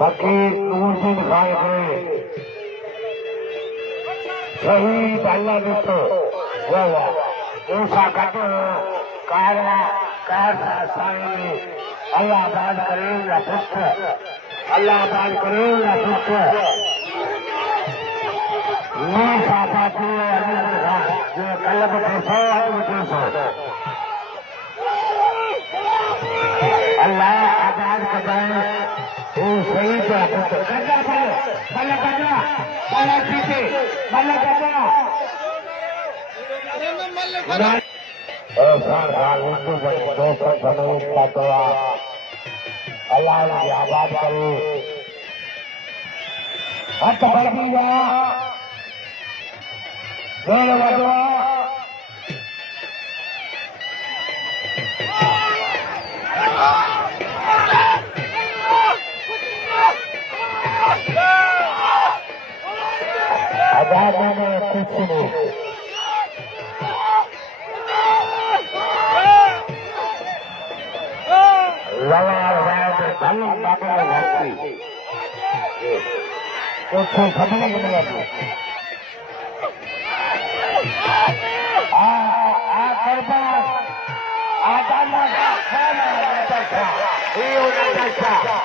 फकीर नूरदीन खान के शहीद अल्लाह दितो वाह ऊसा कटो कारवा कारसा साईं अल्लाह आबाद करे या पुत्र अल्लाह आबाद करे या पुत्र ये साफाती अली खान जो कलब पैसा अल्लाह आबाद कराए वो सही पे गजा बल्ला गजा बल्ला पीछे बल्ला गजा हिंदू दोस्तों समेत का अल्लाह ने आबाद करे हथ बढ़ी जा जोर वजवा आजाद में कुछ नहीं लवार वाद धन बाबा भक्ति कुछ खबर नहीं आती आ करबा आजाद में ये उनका